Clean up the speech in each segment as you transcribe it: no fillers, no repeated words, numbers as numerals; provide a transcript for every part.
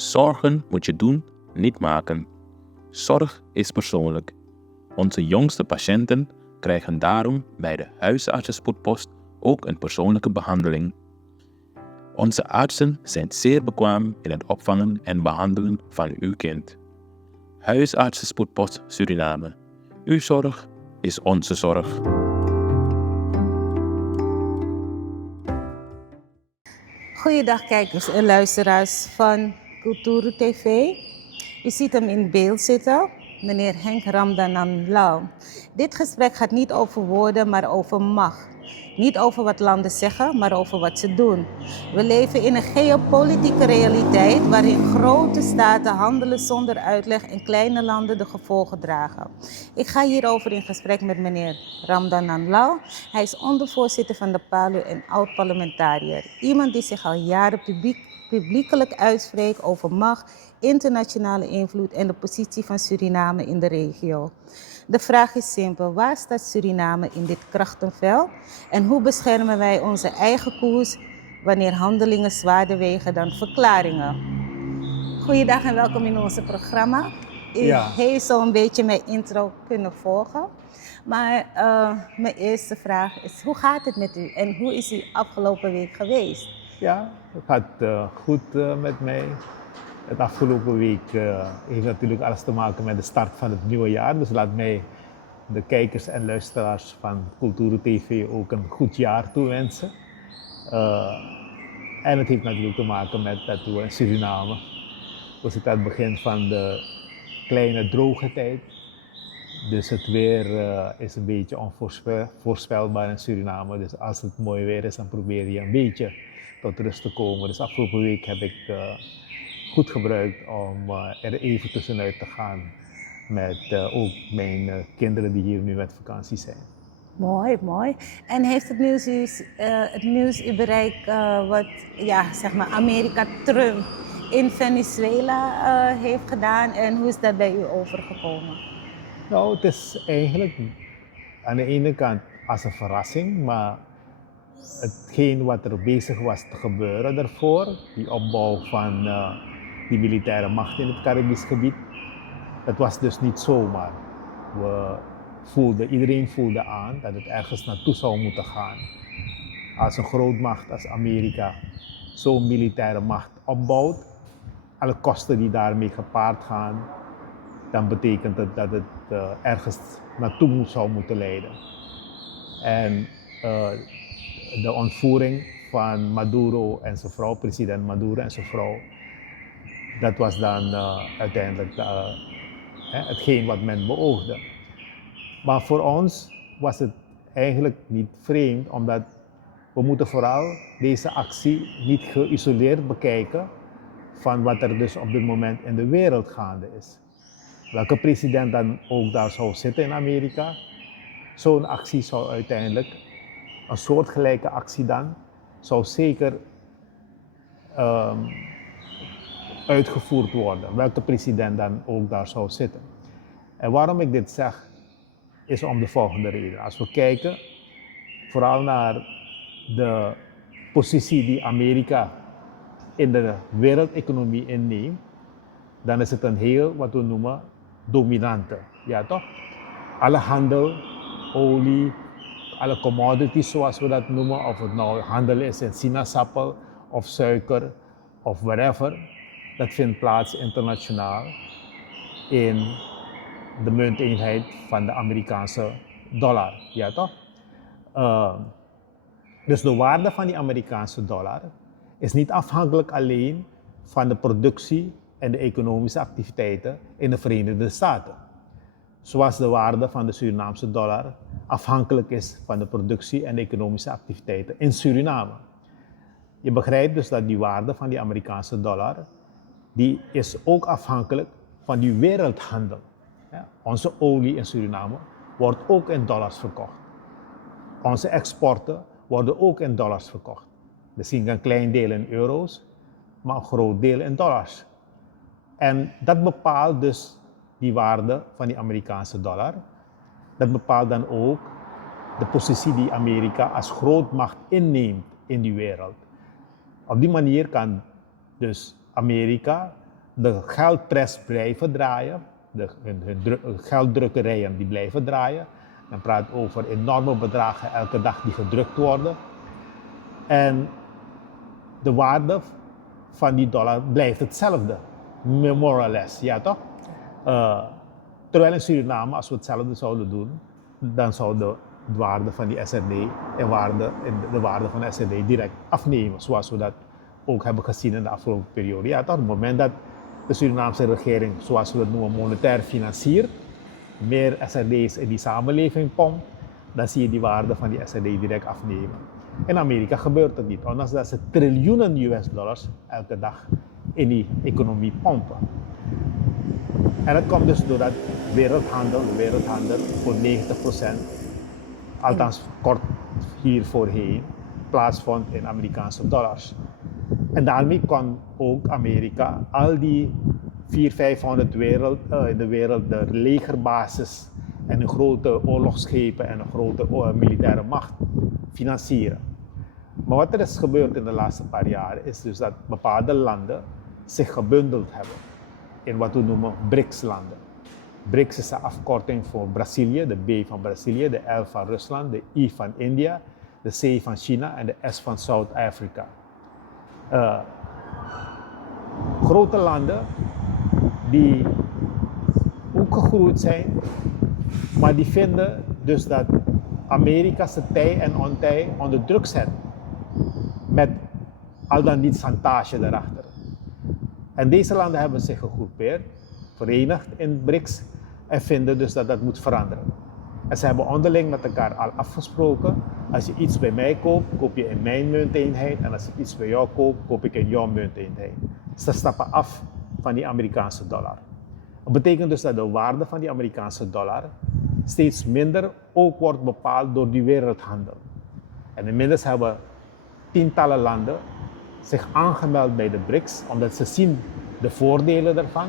Zorgen moet je doen, niet maken. Zorg is persoonlijk. Onze jongste patiënten krijgen daarom bij de huisartsenspoedpost ook een persoonlijke behandeling. Onze artsen zijn zeer bekwaam in het opvangen en behandelen van uw kind. Huisartsenspoedpost Suriname. Uw zorg is onze zorg. Goeiedag kijkers en luisteraars van Cultuur TV. U ziet hem in beeld zitten, meneer Henk Ramdanan Lau. Dit gesprek gaat niet over woorden, maar over macht. Niet over wat landen zeggen, maar over wat ze doen. We leven in een geopolitieke realiteit waarin grote staten handelen zonder uitleg en kleine landen de gevolgen dragen. Ik ga hierover in gesprek met meneer Ramdanan Lau. Hij is ondervoorzitter van de PALU en oud-parlementariër. Iemand die zich al jaren publiekelijk uitspreekt over macht, internationale invloed en de positie van Suriname in de regio. De vraag is simpel: waar staat Suriname in dit krachtenveld? En hoe beschermen wij onze eigen koers wanneer handelingen zwaarder wegen dan verklaringen? Goeiedag en welkom in ons programma. U heeft zo'n beetje mijn intro kunnen volgen. Maar mijn eerste vraag is: hoe gaat het met u en hoe is u afgelopen week geweest? Ja, het gaat goed met mij. Het afgelopen week heeft natuurlijk alles te maken met de start van het nieuwe jaar. Dus laat mij de kijkers en luisteraars van Cultuur TV ook een goed jaar toewensen. En het heeft natuurlijk te maken met dat we in Suriname, we zitten aan het begin van de kleine droge tijd. Dus het weer is een beetje onvoorspelbaar in Suriname. Dus als het mooi weer is, dan probeer je een beetje tot rust te komen. Dus afgelopen week heb ik goed gebruikt om er even tussenuit te gaan met ook mijn kinderen die hier nu met vakantie zijn. Mooi, mooi. En heeft het nieuws u bereikt wat zeg maar Amerika Trump in Venezuela heeft gedaan en hoe is dat bij u overgekomen? Nou, het is eigenlijk aan de ene kant als een verrassing, maar hetgeen wat er bezig was te gebeuren daarvoor, die opbouw van die militaire macht in het Caribisch gebied, dat was dus niet zomaar. Iedereen voelde aan dat het ergens naartoe zou moeten gaan. Als een grootmacht als Amerika zo'n militaire macht opbouwt, alle kosten die daarmee gepaard gaan, dan betekent het dat het ergens naartoe zou moeten leiden. En de ontvoering van Maduro en zijn vrouw, president Maduro en zijn vrouw, dat was dan uiteindelijk hetgeen wat men beoogde. Maar voor ons was het eigenlijk niet vreemd, omdat we moeten vooral deze actie niet geïsoleerd bekijken van wat er dus op dit moment in de wereld gaande is. Welke president dan ook daar zou zitten in Amerika, zo'n actie zou uiteindelijk, een soortgelijke actie dan, zou zeker uitgevoerd worden. Welke president dan ook daar zou zitten. En waarom ik dit zeg, is om de volgende reden. Als we kijken vooral naar de positie die Amerika in de wereldeconomie inneemt, dan is het een heel, wat we noemen, dominante. Ja toch? Alle handel, olie, alle commodities zoals we dat noemen, of het nou handel is in sinaasappel of suiker of whatever, dat vindt plaats internationaal in de munteenheid van de Amerikaanse dollar. Ja toch? Dus de waarde van die Amerikaanse dollar is niet afhankelijk alleen van de productie en de economische activiteiten in de Verenigde Staten. Zoals de waarde van de Surinaamse dollar afhankelijk is van de productie en de economische activiteiten in Suriname. Je begrijpt dus dat die waarde van die Amerikaanse dollar, die is ook afhankelijk van die wereldhandel. Ja, onze olie in Suriname wordt ook in dollars verkocht. Onze exporten worden ook in dollars verkocht. Misschien een klein deel in euro's, maar een groot deel in dollars. En dat bepaalt dus die waarde van die Amerikaanse dollar. Dat bepaalt dan ook de positie die Amerika als grootmacht inneemt in die wereld. Op die manier kan dus Amerika de geldpres blijven draaien, hun gelddrukkerijen die blijven draaien. Dan praat je over enorme bedragen elke dag die gedrukt worden. En de waarde van die dollar blijft hetzelfde, more or less, ja toch? Terwijl in Suriname, als we hetzelfde zouden doen, dan zou de waarde van die SRD de waarde van de SRD direct afnemen, zoals we dat ook hebben gezien in de afgelopen periode. Ja, toch? Op het moment dat de Surinaamse regering, zoals we dat noemen, monetair financiert, meer SRD's in die samenleving pompt, dan zie je die waarde van die SRD direct afnemen. In Amerika gebeurt dat niet, ondanks dat ze triljoenen US-dollars elke dag in die economie pompen. En dat komt dus doordat de wereldhandel voor 90%, althans kort hier voorheen, plaatsvond in Amerikaanse dollars. En daarmee kon ook Amerika al die 400-500 in de wereld, de legerbasis en een grote oorlogsschepen en een grote militaire macht financieren. Maar wat er is gebeurd in de laatste paar jaar is dus dat bepaalde landen zich gebundeld hebben in wat we noemen BRICS-landen. BRICS is de afkorting voor Brazilië, de B van Brazilië, de L van Rusland, de I van India, de C van China en de S van Zuid-Afrika. Grote landen die ook gegroeid zijn, maar die vinden dus dat Amerika zijn tij en ontij onder druk zet. Met al dan niet chantage daarachter. En deze landen hebben zich gegroepeerd, verenigd in BRICS en vinden dus dat dat moet veranderen. En ze hebben onderling met elkaar al afgesproken, als je iets bij mij koopt, koop je in mijn munteenheid en als ik iets bij jou koop, koop ik in jouw munteenheid. Ze stappen af van die Amerikaanse dollar. Dat betekent dus dat de waarde van die Amerikaanse dollar steeds minder ook wordt bepaald door die wereldhandel. En inmiddels hebben tientallen landen zich aangemeld bij de BRICS, omdat ze zien de voordelen daarvan.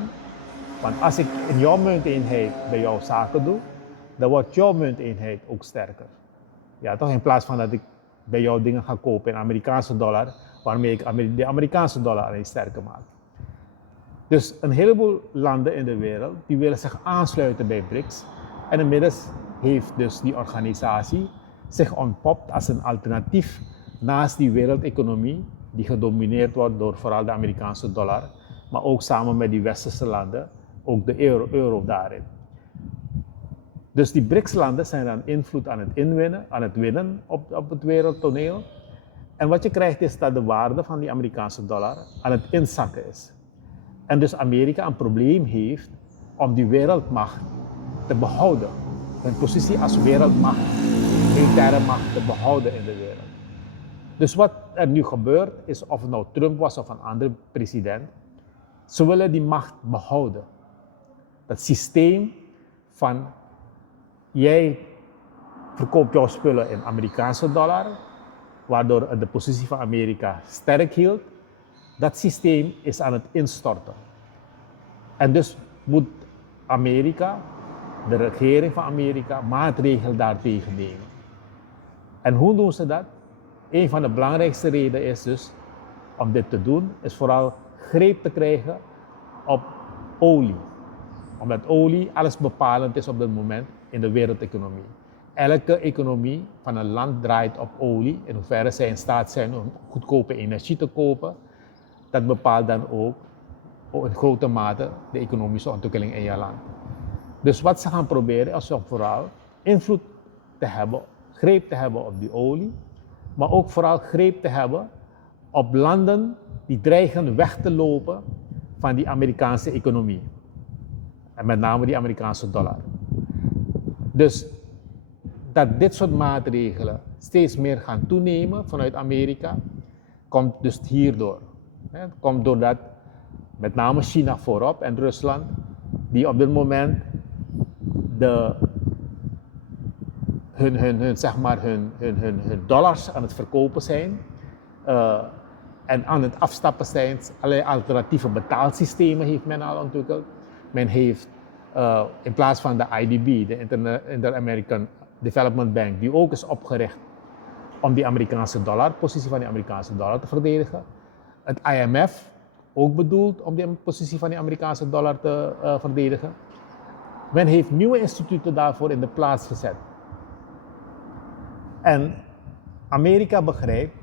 Want als ik in jouw munteenheid bij jou zaken doe, dan wordt jouw munteenheid ook sterker. Ja, toch? In plaats van dat ik bij jou dingen ga kopen in Amerikaanse dollar, waarmee ik de Amerikaanse dollar alleen sterker maak. Dus een heleboel landen in de wereld die willen zich aansluiten bij BRICS. En inmiddels heeft dus die organisatie zich ontpopt als een alternatief naast die wereldeconomie, die gedomineerd wordt door vooral de Amerikaanse dollar, maar ook samen met die westerse landen, ook de euro daarin. Dus die BRICS-landen zijn dan invloed aan het winnen op het wereldtoneel. En wat je krijgt is dat de waarde van die Amerikaanse dollar aan het inzakken is. En dus Amerika een probleem heeft om die wereldmacht te behouden. Hun positie als wereldmacht, militaire macht te behouden in de wereld. Dus wat er nu gebeurt is, of het nou Trump was of een andere president, ze willen die macht behouden. Dat systeem van jij verkoopt jouw spullen in Amerikaanse dollar, waardoor het de positie van Amerika sterk hield, dat systeem is aan het instorten. En dus moet Amerika, de regering van Amerika, maatregelen daartegen nemen. En hoe doen ze dat? Een van de belangrijkste redenen is dus, om dit te doen, is vooral greep te krijgen op olie. Omdat olie alles bepalend is op dit moment in de wereldeconomie. Elke economie van een land draait op olie, in hoeverre zij in staat zijn om goedkope energie te kopen. Dat bepaalt dan ook in grote mate de economische ontwikkeling in je land. Dus wat ze gaan proberen is om vooral invloed te hebben, greep te hebben op die olie, maar ook vooral greep te hebben op landen die dreigen weg te lopen van die Amerikaanse economie. En met name die Amerikaanse dollar. Dus dat dit soort maatregelen steeds meer gaan toenemen vanuit Amerika, komt dus hierdoor. Het komt doordat met name China voorop en Rusland, die op dit moment hun dollars aan het verkopen zijn en aan het afstappen zijn. Allerlei alternatieve betaalsystemen heeft men al ontwikkeld. Men heeft in plaats van de IDB, de Inter-American Development Bank, die ook is opgericht om die Amerikaanse dollar, positie van die Amerikaanse dollar te verdedigen. Het IMF ook bedoeld om de positie van de Amerikaanse dollar te verdedigen. Men heeft nieuwe instituten daarvoor in de plaats gezet. En Amerika begrijpt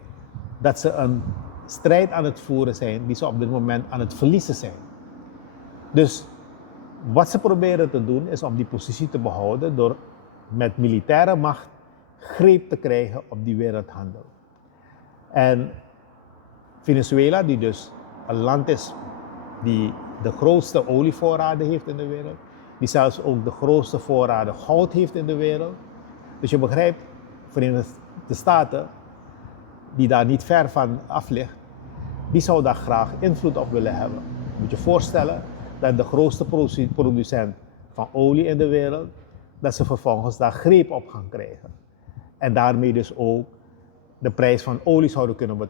dat ze een strijd aan het voeren zijn die ze op dit moment aan het verliezen zijn. Dus wat ze proberen te doen is om die positie te behouden door met militaire macht greep te krijgen op die wereldhandel. En Venezuela, die dus een land is die de grootste olievoorraden heeft in de wereld, die zelfs ook de grootste voorraden goud heeft in de wereld. Dus je begrijpt, Verenigde Staten, die daar niet ver van af ligt, die zou daar graag invloed op willen hebben. Je moet je voorstellen dat de grootste producent van olie in de wereld, dat ze vervolgens daar greep op gaan krijgen. En daarmee dus ook de prijs van olie zouden kunnen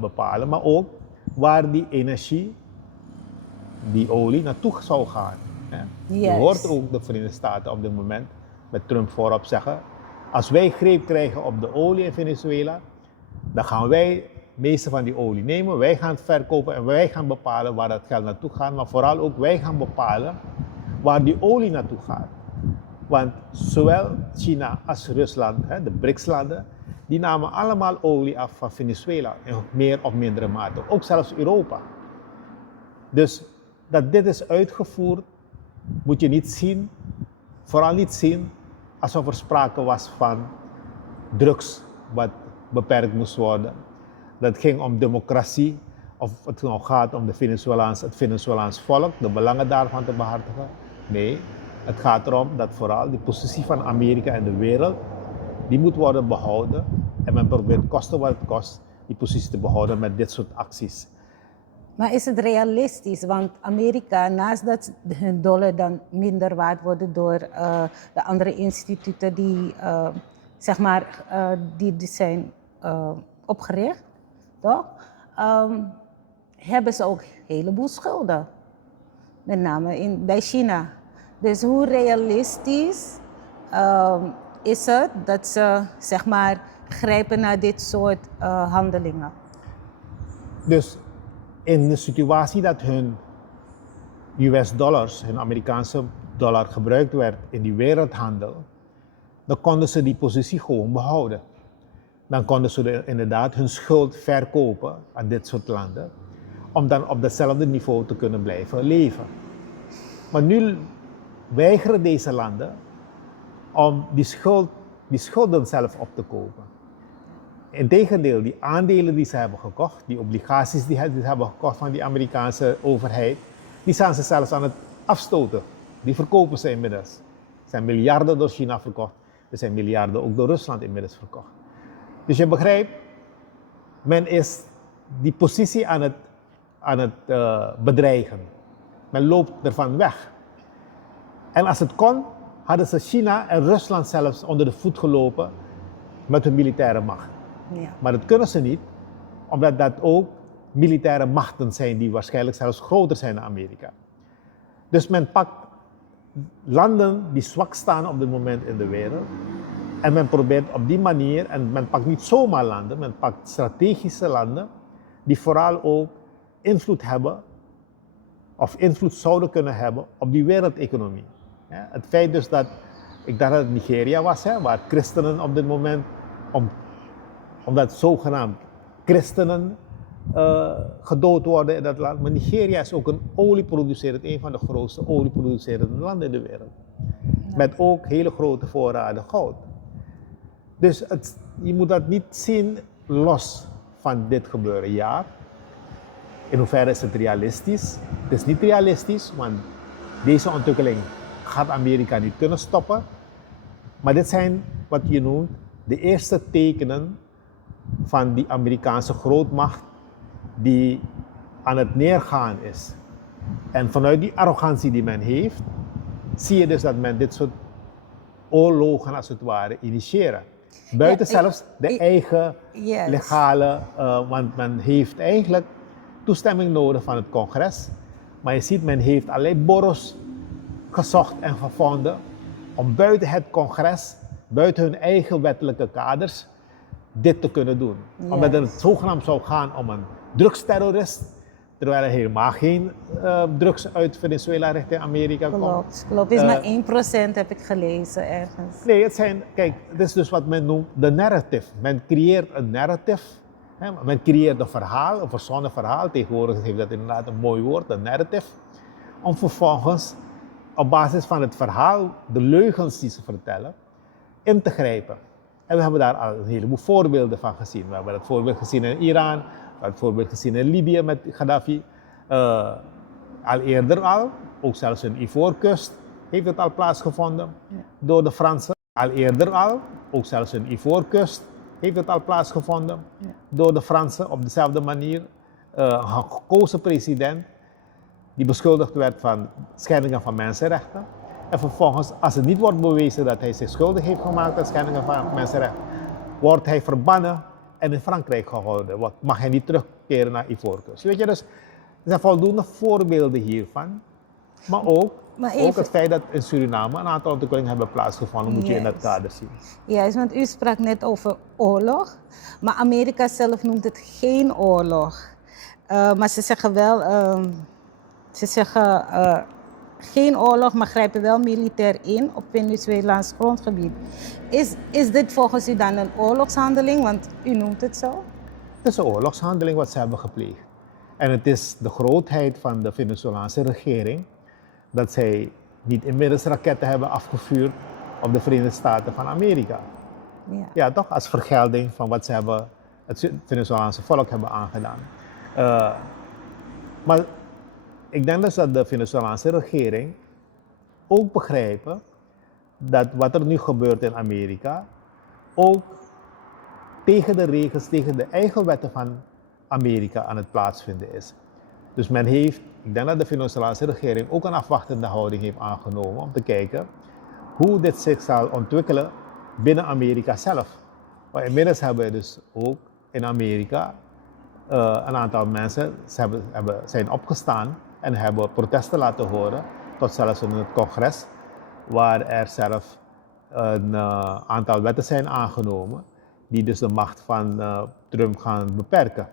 bepalen, maar ook waar die energie, die olie, naartoe zou gaan. Yes. Je hoort ook de Verenigde Staten op dit moment met Trump voorop zeggen, als wij greep krijgen op de olie in Venezuela, dan gaan wij het meeste van die olie nemen, wij gaan het verkopen en wij gaan bepalen waar dat geld naartoe gaat, maar vooral ook wij gaan bepalen waar die olie naartoe gaat. Want zowel China als Rusland, de BRICS-landen, die namen allemaal olie af van Venezuela in meer of mindere mate, ook zelfs Europa. Dus dat dit is uitgevoerd, moet je niet zien, vooral niet zien alsof er sprake was van drugs wat beperkt moest worden. Dat het ging om democratie, of het nou gaat om het Venezolaans volk, de belangen daarvan te behartigen. Nee, het gaat erom dat vooral die positie van Amerika in de wereld, die moet worden behouden. En men probeert kosten wat het kost, die positie te behouden met dit soort acties. Maar is het realistisch? Want Amerika, naast dat hun dollar dan minder waard worden door de andere instituten die, zeg maar, die zijn opgericht, toch? Hebben ze ook een heleboel schulden. Met name bij China. Dus hoe realistisch is het dat ze, zeg maar, grijpen naar dit soort handelingen? Dus in de situatie dat hun US-dollars, hun Amerikaanse dollar gebruikt werd in die wereldhandel, dan konden ze die positie gewoon behouden. Dan konden ze inderdaad hun schuld verkopen aan dit soort landen, om dan op datzelfde niveau te kunnen blijven leven. Maar nu weigeren deze landen om die schulden zelf op te kopen. Integendeel, die aandelen die ze hebben gekocht, die obligaties die ze hebben gekocht van die Amerikaanse overheid, die zijn ze zelfs aan het afstoten. Die verkopen ze inmiddels. Er zijn miljarden door China verkocht, er zijn miljarden ook door Rusland inmiddels verkocht. Dus je begrijpt, men is die positie aan het bedreigen. Men loopt ervan weg. En als het kon, hadden ze China en Rusland zelfs onder de voet gelopen met hun militaire macht. Ja. Maar dat kunnen ze niet, omdat dat ook militaire machten zijn die waarschijnlijk zelfs groter zijn dan Amerika. Dus men pakt landen die zwak staan op dit moment in de wereld en men probeert op die manier, en men pakt niet zomaar landen, men pakt strategische landen die vooral ook invloed hebben of invloed zouden kunnen hebben op die wereldeconomie. Ja, het feit dus dat, ik dacht dat het Nigeria was, waar christenen op dit moment, omdat zogenaamd christenen gedood worden in dat land. Maar Nigeria is ook een van de grootste olieproducerende landen in de wereld. Ja. Met ook hele grote voorraden goud. Dus je moet dat niet zien los van dit gebeuren. Ja, in hoeverre is het realistisch? Het is niet realistisch, want deze ontwikkeling gaat Amerika niet kunnen stoppen. Maar dit zijn wat je noemt de eerste tekenen van die Amerikaanse grootmacht die aan het neergaan is. En vanuit die arrogantie die men heeft, zie je dus dat men dit soort oorlogen als het ware initiëren. Buiten zelfs de eigen legale, want men heeft eigenlijk toestemming nodig van het congres. Maar je ziet, men heeft allerlei borrels gezocht en gevonden om buiten het congres, buiten hun eigen wettelijke kaders, dit te kunnen doen. Yes. Omdat het zogenaamd zou gaan om een drugsterrorist, terwijl er helemaal geen drugs uit Venezuela richting Amerika komt. Klopt. Het is maar 1% heb ik gelezen ergens. Nee, kijk, het is dus wat men noemt de narrative. Men creëert een narrative. Hè, men creëert een verhaal, een verzonnen verhaal. Tegenwoordig heeft dat inderdaad een mooi woord, een narrative. Om vervolgens op basis van het verhaal, de leugens die ze vertellen, in te grijpen. En we hebben daar al een heleboel voorbeelden van gezien. We hebben het voorbeeld gezien in Iran, we hebben het voorbeeld gezien in Libië met Gaddafi. Al eerder al, ook zelfs in Ivoorkust heeft het al plaatsgevonden door de Fransen. Al eerder al, ook zelfs in Ivoorkust heeft het al plaatsgevonden door de Fransen op dezelfde manier. Een gekozen president die beschuldigd werd van schendingen van mensenrechten. En vervolgens, als het niet wordt bewezen dat hij zich schuldig heeft gemaakt aan schendingen van mensenrechten, wordt hij verbannen en in Frankrijk gehouden. Mag hij niet terugkeren naar Ivoorkust. Weet je, dus er zijn voldoende voorbeelden hiervan. Maar ook het feit dat in Suriname een aantal ontwikkelingen hebben plaatsgevonden, moet je in dat kader zien. Juist, want u sprak net over oorlog. Maar Amerika zelf noemt het geen oorlog. Maar ze zeggen wel, geen oorlog, maar grijpen wel militair in op Venezuelaans grondgebied. Is dit volgens u dan een oorlogshandeling? Want u noemt het zo. Het is een oorlogshandeling wat ze hebben gepleegd. En het is de grootheid van de Venezolaanse regering dat zij niet inmiddels raketten hebben afgevuurd op de Verenigde Staten van Amerika. Ja, toch? Als vergelding van wat ze hebben, het Venezolaanse volk hebben aangedaan. Maar ik denk dus dat de Venezolaanse regering ook begrijpen dat wat er nu gebeurt in Amerika ook tegen de regels, tegen de eigen wetten van Amerika aan het plaatsvinden is. Dus men heeft, ik denk dat de Venezolaanse regering ook een afwachtende houding heeft aangenomen om te kijken hoe dit zich zal ontwikkelen binnen Amerika zelf. Maar inmiddels hebben we dus ook in Amerika een aantal mensen zijn opgestaan en hebben protesten laten horen, tot zelfs in het congres, waar er zelf een aantal wetten zijn aangenomen die dus de macht van Trump gaan beperken.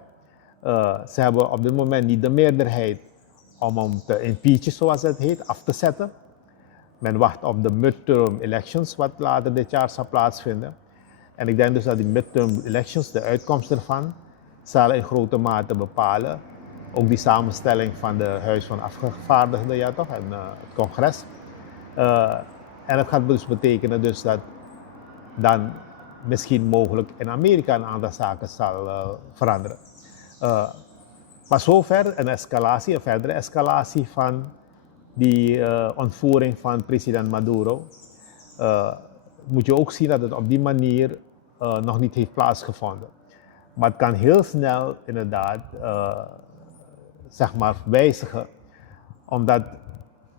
Ze hebben op dit moment niet de meerderheid om hem te impeachen, zoals het heet, af te zetten. Men wacht op de midterm elections, wat later dit jaar zal plaatsvinden. En ik denk dus dat die midterm elections, de uitkomst ervan, zal in grote mate bepalen. Ook die samenstelling van de Huis van Afgevaardigden, ja toch, en het congres. En dat gaat dus betekenen dus dat dan misschien mogelijk in Amerika een aantal zaken zal veranderen. Maar zover een verdere escalatie van die ontvoering van president Maduro, moet je ook zien dat het op die manier nog niet heeft plaatsgevonden. Maar het kan heel snel inderdaad zeg maar wijzigen, omdat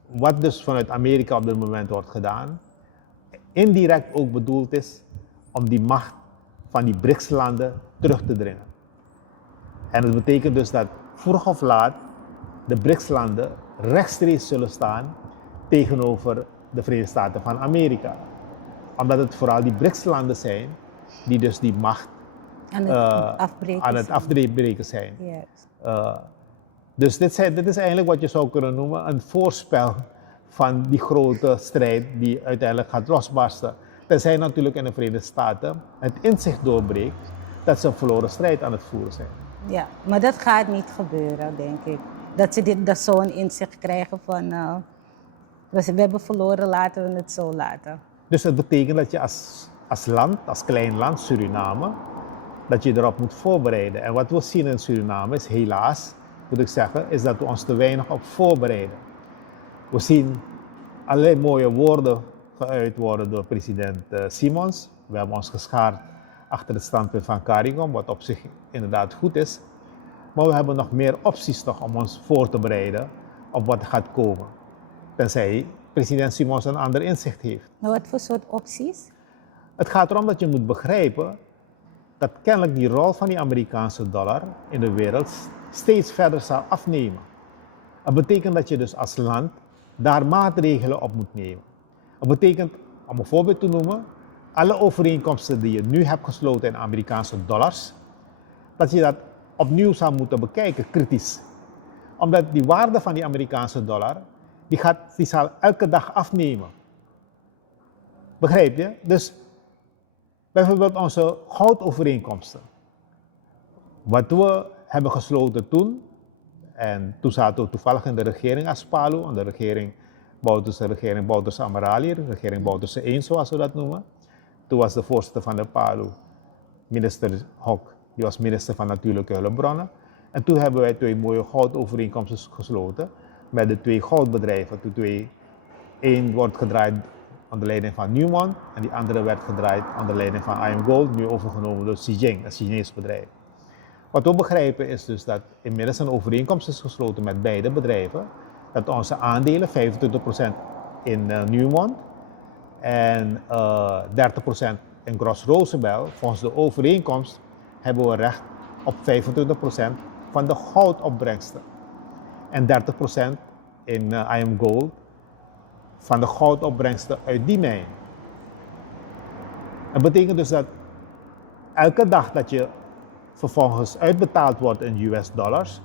wat dus vanuit Amerika op dit moment wordt gedaan, indirect ook bedoeld is om die macht van die BRICS-landen terug te dringen. En dat betekent dus dat vroeg of laat de BRICS-landen rechtstreeks zullen staan tegenover de Verenigde Staten van Amerika. Omdat het vooral die BRICS-landen zijn die dus die macht aan het afbreken zijn. Yes. Dus dit is eigenlijk wat je zou kunnen noemen een voorspel van die grote strijd die uiteindelijk gaat losbarsten. Tenzij natuurlijk in de Verenigde Staten het inzicht doorbreekt dat ze een verloren strijd aan het voeren zijn. Ja, maar dat gaat niet gebeuren, denk ik. Dat ze dat zo'n inzicht krijgen van, we hebben verloren, laten we het zo laten. Dus het betekent dat je als land, als klein land, Suriname, dat je erop moet voorbereiden. En wat we zien in Suriname is helaas, moet ik zeggen, is dat we ons te weinig op voorbereiden. We zien allerlei mooie woorden geuit worden door president Simons. We hebben ons geschaard achter het standpunt van CARICOM, wat op zich inderdaad goed is. Maar we hebben nog meer opties toch om ons voor te bereiden op wat gaat komen. Tenzij president Simons een ander inzicht heeft. Maar wat voor soort opties? Het gaat erom dat je moet begrijpen dat kennelijk die rol van die Amerikaanse dollar in de wereld steeds verder zal afnemen. Dat betekent dat je dus als land daar maatregelen op moet nemen. Dat betekent, om een voorbeeld te noemen, alle overeenkomsten die je nu hebt gesloten in Amerikaanse dollars, dat je dat opnieuw zou moeten bekijken, kritisch. Omdat die waarde van die Amerikaanse dollar, die zal elke dag afnemen. Begrijp je? Dus bijvoorbeeld onze goudovereenkomsten. Wat we hebben gesloten toen, en toen zaten we toevallig in de regering als PALU, in de regering Bouterse Amarali, de regering Bouterse 1 zoals we dat noemen. Toen was de voorzitter van de PALU, minister Hok, die was minister van Natuurlijke Hulpbronnen. En toen hebben wij 2 mooie goudovereenkomsten gesloten met de 2 goudbedrijven. Eén wordt gedraaid onder leiding van Newmont en die andere werd gedraaid onder leiding van IAMGOLD, nu overgenomen door Zijin, een Chinees bedrijf. Wat we begrijpen is dus dat inmiddels een overeenkomst is gesloten met beide bedrijven, dat onze aandelen 25% in Newmont en 30% in Gros Roosevelt, volgens de overeenkomst hebben we recht op 25% van de goudopbrengsten en 30% in IAMGOLD van de goudopbrengsten uit die mijn. Dat betekent dus dat elke dag dat je vervolgens uitbetaald wordt in US dollars,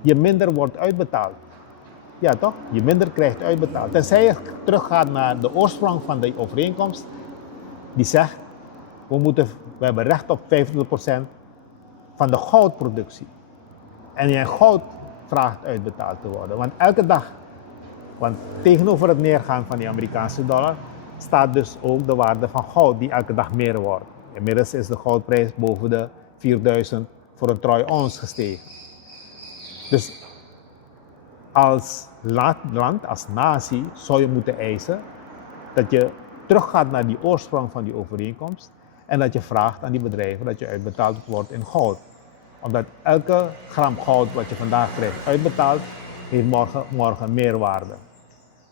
je minder wordt uitbetaald. Ja toch? Je minder krijgt uitbetaald. Tenzij je teruggaat naar de oorsprong van de overeenkomst, die zegt, we hebben recht op 25% van de goudproductie. En jij goud vraagt uitbetaald te worden. Want elke dag, want tegenover het neergaan van die Amerikaanse dollar, staat dus ook de waarde van goud die elke dag meer wordt. Inmiddels is de goudprijs boven de 4000 voor een troy ons gestegen. Dus als land, als natie, zou je moeten eisen dat je teruggaat naar die oorsprong van die overeenkomst en dat je vraagt aan die bedrijven dat je uitbetaald wordt in goud. Omdat elke gram goud wat je vandaag krijgt uitbetaald, heeft morgen meer waarde.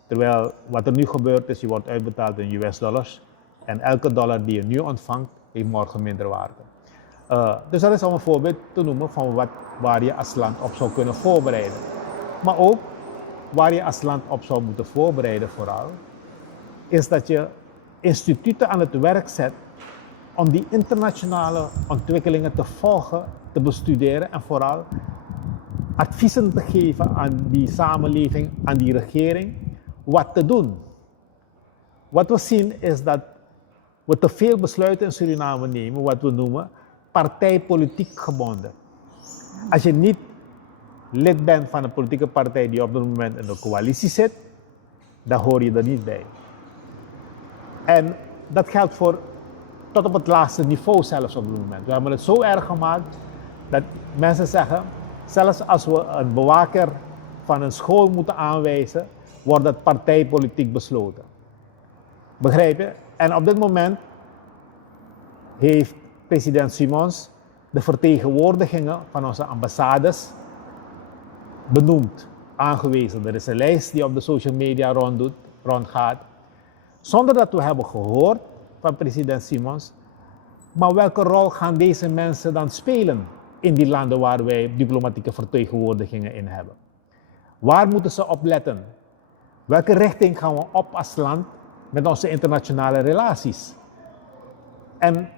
Terwijl wat er nu gebeurt is, je wordt uitbetaald in US dollars en elke dollar die je nu ontvangt, heeft morgen minder waarde. Dus dat is om een voorbeeld te noemen van waar je als land op zou kunnen voorbereiden. Maar ook waar je als land op zou moeten voorbereiden vooral, is dat je instituten aan het werk zet om die internationale ontwikkelingen te volgen, te bestuderen en vooral adviezen te geven aan die samenleving, aan die regering, wat te doen. Wat we zien is dat we te veel besluiten in Suriname nemen, wat we noemen partijpolitiek gebonden. Als je niet lid bent van een politieke partij die op dit moment in de coalitie zit, dan hoor je er niet bij. En dat geldt tot op het laatste niveau zelfs op dit moment. We hebben het zo erg gemaakt dat mensen zeggen, zelfs als we een bewaker van een school moeten aanwijzen, wordt dat partijpolitiek besloten. Begrijp je? En op dit moment heeft president Simons de vertegenwoordigingen van onze ambassades benoemd, aangewezen. Er is een lijst die op de social media rondgaat, zonder dat we hebben gehoord van president Simons, maar welke rol gaan deze mensen dan spelen in die landen waar wij diplomatieke vertegenwoordigingen in hebben? Waar moeten ze op letten? Welke richting gaan we op als land met onze internationale relaties? En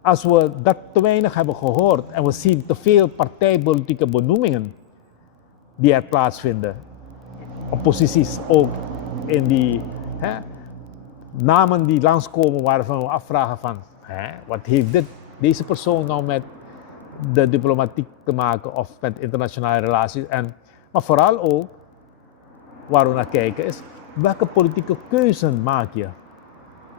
als we dat te weinig hebben gehoord en we zien te veel partijpolitieke benoemingen die er plaatsvinden, op posities ook in die namen die langskomen waarvan we afvragen van, wat heeft deze persoon nou met de diplomatiek te maken of met internationale relaties? Maar vooral ook, waar we naar kijken is, welke politieke keuzen maak je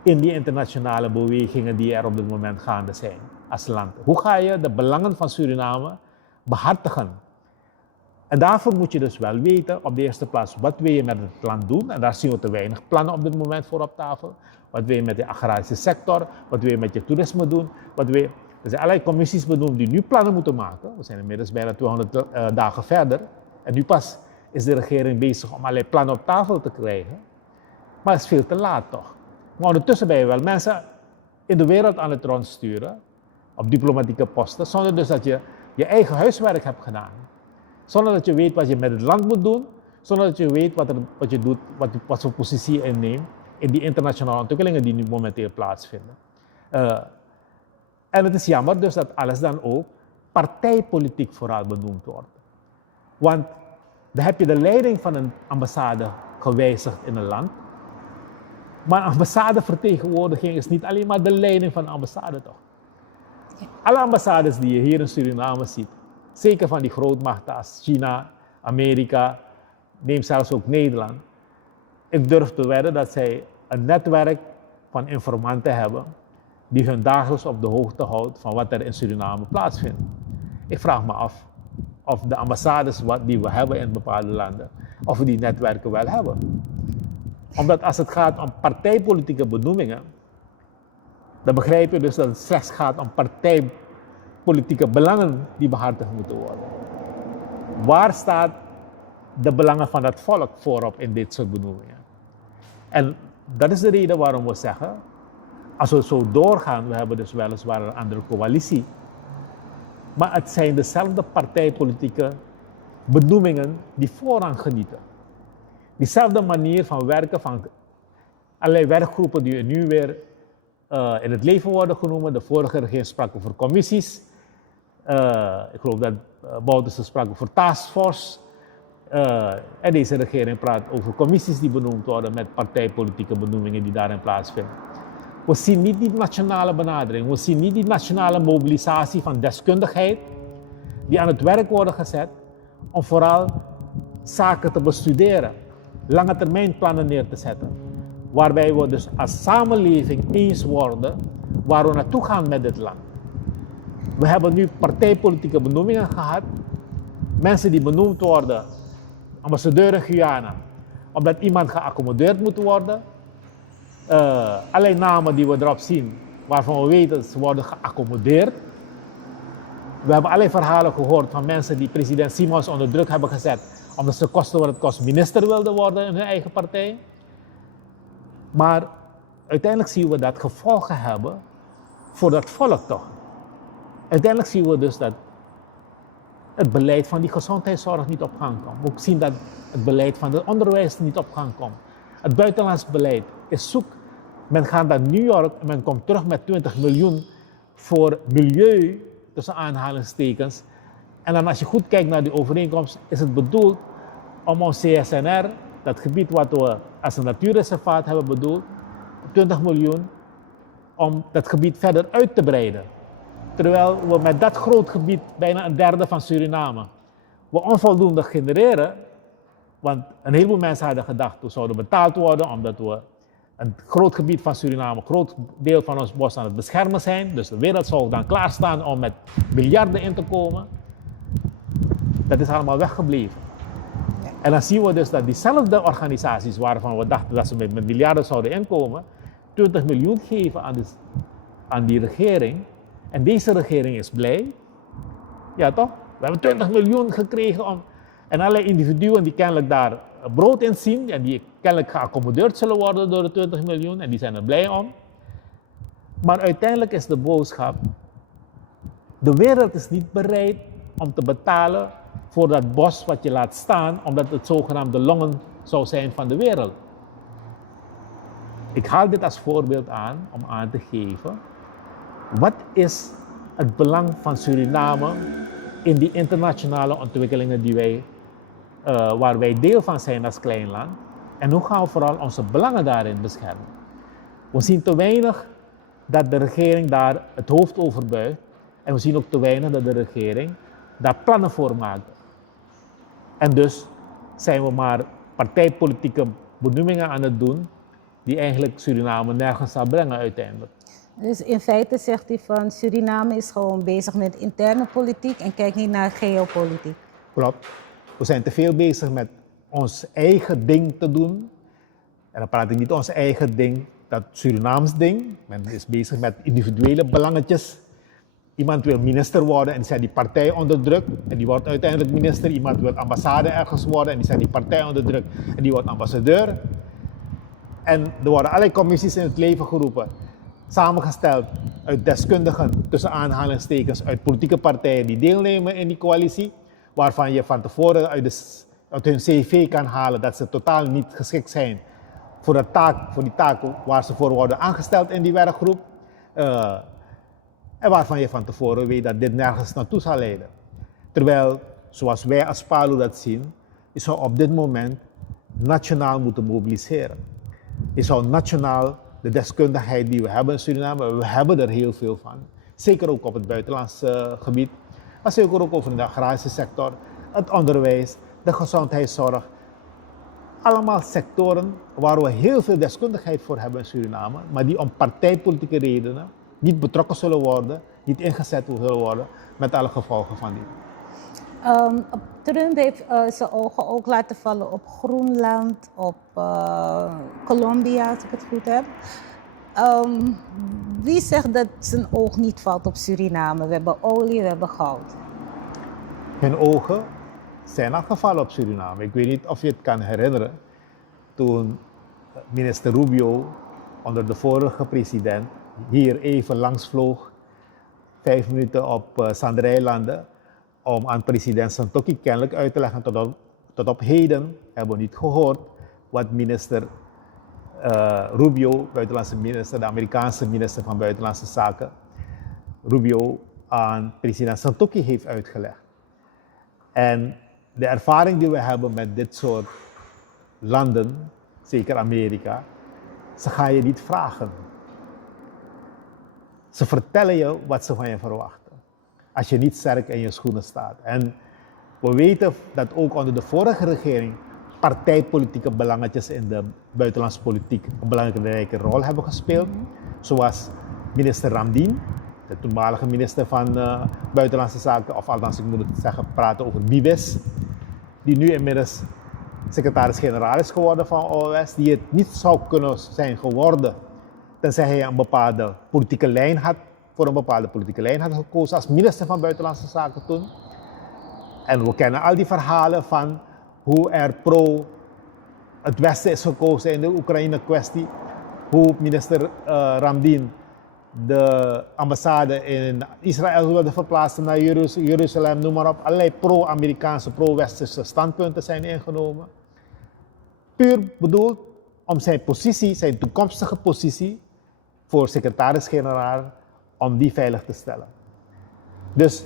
in die internationale bewegingen die er op dit moment gaande zijn als land? Hoe ga je de belangen van Suriname behartigen? En daarvoor moet je dus wel weten, op de eerste plaats, wat wil je met het land doen? En daar zien we te weinig plannen op dit moment voor op tafel. Wat wil je met de agrarische sector? Wat wil je met je toerisme doen? Er zijn allerlei commissies benoemd die nu plannen moeten maken. We zijn inmiddels bijna 200 dagen verder. En nu pas is de regering bezig om allerlei plannen op tafel te krijgen. Maar het is veel te laat toch? Maar ondertussen ben je wel mensen in de wereld aan het rondsturen, op diplomatieke posten, zonder dus dat je je eigen huiswerk hebt gedaan. Zonder dat je weet wat je met het land moet doen, zonder dat je weet wat je doet, wat voor positie je inneemt in die internationale ontwikkelingen die nu momenteel plaatsvinden. En het is jammer dus dat alles dan ook partijpolitiek vooral benoemd wordt. Want dan heb je de leiding van een ambassade gewijzigd in een land. Maar ambassadevertegenwoordiging is niet alleen maar de leiding van de ambassade, toch? Alle ambassades die je hier in Suriname ziet, zeker van die grootmachten als China, Amerika, neem zelfs ook Nederland. Ik durf te wedden dat zij een netwerk van informanten hebben die hun dagelijks op de hoogte houdt van wat er in Suriname plaatsvindt. Ik vraag me af of de ambassades die we hebben in bepaalde landen, of we die netwerken wel hebben. Omdat als het gaat om partijpolitieke benoemingen, dan begrijp je dus dat het slechts gaat om partijpolitieke belangen die behartigd moeten worden. Waar staat de belangen van het volk voorop in dit soort benoemingen? En dat is de reden waarom we zeggen, als we zo doorgaan, we hebben dus weliswaar een andere coalitie, maar het zijn dezelfde partijpolitieke benoemingen die voorrang genieten. Diezelfde manier van werken van allerlei werkgroepen die nu weer in het leven worden genoemd. De vorige regering sprak over commissies. Ik geloof dat Bouterse sprak over taskforce. En deze regering praat over commissies die benoemd worden met partijpolitieke benoemingen die daarin plaatsvinden. We zien niet die nationale benadering, we zien niet die nationale mobilisatie van deskundigheid die aan het werk worden gezet om vooral zaken te bestuderen, lange termijn plannen neer te zetten. Waarbij we dus als samenleving eens worden waar we naartoe gaan met dit land. We hebben nu partijpolitieke benoemingen gehad, mensen die benoemd worden, ambassadeur in Guyana, omdat iemand geaccommodeerd moet worden. Allerlei namen die we erop zien, waarvan we weten dat ze worden geaccommodeerd. We hebben allerlei verhalen gehoord van mensen die president Simons onder druk hebben gezet, omdat ze kosten wat het kost minister wilden worden in hun eigen partij. Maar uiteindelijk zien we dat gevolgen hebben voor dat volk toch. Uiteindelijk zien we dus dat het beleid van die gezondheidszorg niet op gang komt. We zien dat het beleid van het onderwijs niet op gang komt. Het buitenlands beleid is zoek. Men gaat naar New York en men komt terug met 20 miljoen voor milieu, tussen aanhalingstekens. En dan als je goed kijkt naar die overeenkomst, is het bedoeld om ons CSNR, dat gebied wat we als een natuurreservaat hebben bedoeld, 20 miljoen, om dat gebied verder uit te breiden. Terwijl we met dat groot gebied, bijna een derde van Suriname, we onvoldoende genereren. Want een heleboel mensen hadden gedacht, we zouden betaald worden omdat we een groot gebied van Suriname, een groot deel van ons bos aan het beschermen zijn. Dus de wereld zou dan klaarstaan om met miljarden in te komen. Dat is allemaal weggebleven. En dan zien we dus dat diezelfde organisaties waarvan we dachten dat ze met miljarden zouden inkomen, 20 miljoen geven aan die regering. En deze regering is blij. Ja toch? We hebben 20 miljoen gekregen en allerlei individuen die kennelijk daar brood in zien en die kennelijk geaccommodeerd zullen worden door de 20 miljoen en die zijn er blij om. Maar uiteindelijk is de boodschap, de wereld is niet bereid om te betalen voor dat bos wat je laat staan, omdat het zogenaamde longen zou zijn van de wereld. Ik haal dit als voorbeeld aan om aan te geven, wat is het belang van Suriname in die internationale ontwikkelingen waar wij deel van zijn als klein land? En hoe gaan we vooral onze belangen daarin beschermen? We zien te weinig dat de regering daar het hoofd over buigt. En we zien ook te weinig dat de regering daar plannen voor maakt. En dus zijn we maar partijpolitieke benoemingen aan het doen die eigenlijk Suriname nergens zal brengen uiteindelijk. Dus in feite zegt hij van Suriname is gewoon bezig met interne politiek en kijkt niet naar geopolitiek. Klopt. We zijn te veel bezig met ons eigen ding te doen. En dan praat ik niet ons eigen ding, dat Surinaams ding. Men is bezig met individuele belangetjes. Iemand wil minister worden en die zet die partij onder druk. En die wordt uiteindelijk minister. Iemand wil ambassade ergens worden en die zet die partij onder druk. En die wordt ambassadeur. En er worden allerlei commissies in het leven geroepen. Samengesteld uit deskundigen, tussen aanhalingstekens, uit politieke partijen die deelnemen in die coalitie. Waarvan je van tevoren uit hun cv kan halen dat ze totaal niet geschikt zijn voor die taak waar ze voor worden aangesteld in die werkgroep. En waarvan je van tevoren weet dat dit nergens naartoe zal leiden. Terwijl zoals wij als PALU dat zien, je zou op dit moment nationaal moeten mobiliseren. Je zou nationaal de deskundigheid die we hebben in Suriname, we hebben er heel veel van. Zeker ook op het buitenlandse gebied, maar zeker ook over de agrarische sector, het onderwijs, de gezondheidszorg. Allemaal sectoren waar we heel veel deskundigheid voor hebben in Suriname, maar die om partijpolitieke redenen niet betrokken zullen worden, niet ingezet zullen worden, met alle gevolgen van die. Trump heeft zijn ogen ook laten vallen op Groenland, op Colombia, als ik het goed heb. Wie zegt dat zijn oog niet valt op Suriname? We hebben olie, we hebben goud. Hun ogen zijn al gevallen op Suriname. Ik weet niet of je het kan herinneren, toen minister Rubio onder de vorige president hier even langs vloog, 5 minuten op Sandereilanden, om aan president Santokhi kennelijk uit te leggen tot op heden hebben we niet gehoord wat minister Rubio, buitenlandse minister, de Amerikaanse minister van Buitenlandse Zaken, Rubio aan president Santokhi heeft uitgelegd. En de ervaring die we hebben met dit soort landen, zeker Amerika, ze gaan je niet vragen. Ze vertellen je wat ze van je verwachten, als je niet sterk in je schoenen staat. En we weten dat ook onder de vorige regering partijpolitieke belangetjes in de buitenlandse politiek een belangrijke rol hebben gespeeld. Zoals minister Ramdien, de toenmalige minister van Buitenlandse Zaken, of althans ik moet het zeggen, praten over Bibes, die nu inmiddels secretaris-generaal is geworden van OOS, die het niet zou kunnen zijn geworden tenzij hij een bepaalde politieke lijn had, voor een bepaalde politieke lijn had gekozen als minister van Buitenlandse Zaken toen. En we kennen al die verhalen van hoe er pro het Westen is gekozen in de Oekraïne-kwestie, hoe minister Ramdien de ambassade in Israël wilde verplaatsen naar Jeruzalem, noem maar op. Allerlei pro-Amerikaanse, pro-Westerse standpunten zijn ingenomen. Puur bedoeld om zijn positie, zijn toekomstige positie voor secretaris-generaal, om die veilig te stellen. Dus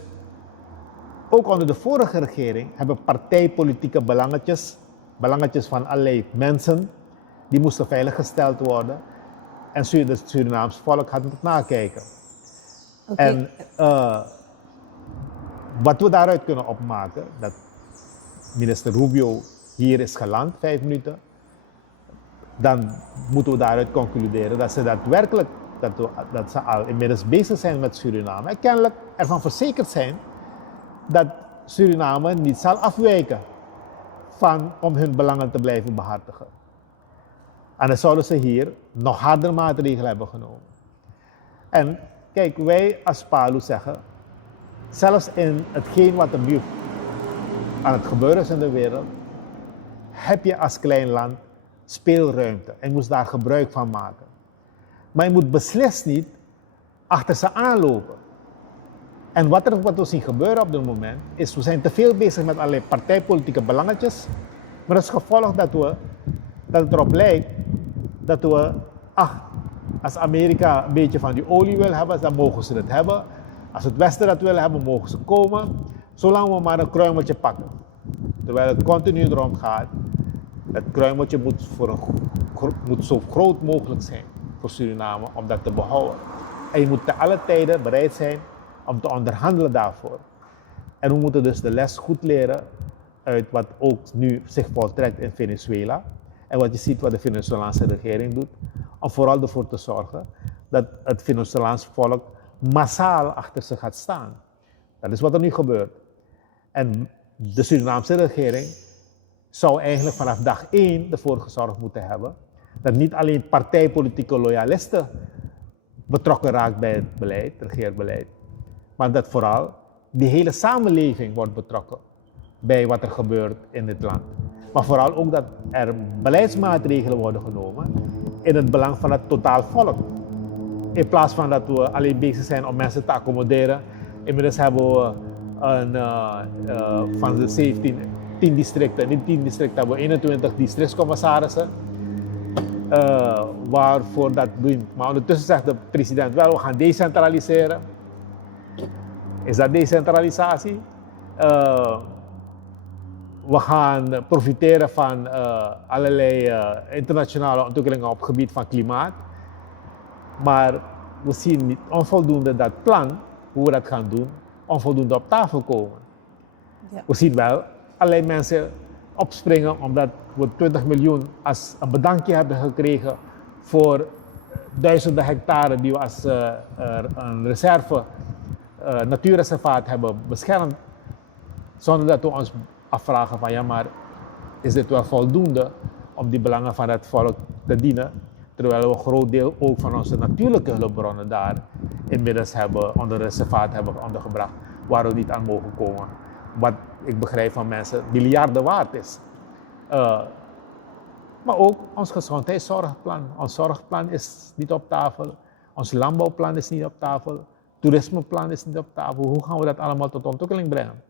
ook onder de vorige regering hebben partijpolitieke belangetjes van allerlei mensen, die moesten veiliggesteld worden. En het Surinaams volk had het nakijken. Okay. En wat we daaruit kunnen opmaken, dat minister Rubio hier is geland, 5 minuten, dan moeten we daaruit concluderen dat ze daadwerkelijk, dat ze al inmiddels bezig zijn met Suriname. En kennelijk ervan verzekerd zijn dat Suriname niet zal afwijken om hun belangen te blijven behartigen. En dan zouden ze hier nog harder maatregelen hebben genomen. En kijk, wij als PALU zeggen, zelfs in hetgeen wat er nu aan het gebeuren is in de wereld, heb je als klein land speelruimte en je moet daar gebruik van maken. Maar je moet beslist niet achter ze aanlopen. En wat we zien gebeuren op dit moment, is we zijn te veel bezig met allerlei partijpolitieke belangetjes, maar als gevolg dat het erop lijkt dat we, als Amerika een beetje van die olie wil hebben, dan mogen ze het hebben. Als het Westen dat wil hebben, mogen ze komen, zolang we maar een kruimeltje pakken. Terwijl het continu erom gaat, dat kruimeltje moet zo groot mogelijk zijn voor Suriname om dat te behouden. En je moet te alle tijden bereid zijn om te onderhandelen daarvoor. En we moeten dus de les goed leren uit wat ook nu zich voltrekt in Venezuela. En wat je ziet wat de Venezolaanse regering doet. Om vooral ervoor te zorgen dat het Venezolaanse volk massaal achter ze gaat staan. Dat is wat er nu gebeurt. En de Surinaamse regering zou eigenlijk vanaf dag 1 ervoor gezorgd moeten hebben dat niet alleen partijpolitieke loyalisten betrokken raakt bij het beleid, het regeerbeleid, maar dat vooral die hele samenleving wordt betrokken bij wat er gebeurt in dit land. Maar vooral ook dat er beleidsmaatregelen worden genomen in het belang van het totaal volk. In plaats van dat we alleen bezig zijn om mensen te accommoderen. Inmiddels hebben we van de 10 districten, niet 10 districten, hebben we 21 districtscommissarissen. Waarvoor dat doen. Maar ondertussen zegt de president wel, we gaan decentraliseren. Is dat decentralisatie? we gaan profiteren van allerlei internationale ontwikkelingen op het gebied van klimaat. Maar we zien niet onvoldoende dat plan, hoe we dat gaan doen, onvoldoende op tafel komen. Ja. We zien wel allerlei mensen opspringen omdat we 20 miljoen als een bedankje hebben gekregen voor duizenden hectare die we als een reserve, natuurreservaat hebben beschermd. Zonder dat we ons afvragen van ja, maar is dit wel voldoende om die belangen van het volk te dienen? Terwijl we een groot deel ook van onze natuurlijke hulpbronnen daar inmiddels hebben, onder reservaat hebben ondergebracht, waar we niet aan mogen komen. Wat ik begrijp van mensen miljarden waard is. Maar ook ons gezondheidszorgplan. Ons zorgplan is niet op tafel. Ons landbouwplan is niet op tafel. Toerismeplan is niet op tafel. Hoe gaan we dat allemaal tot ontwikkeling brengen?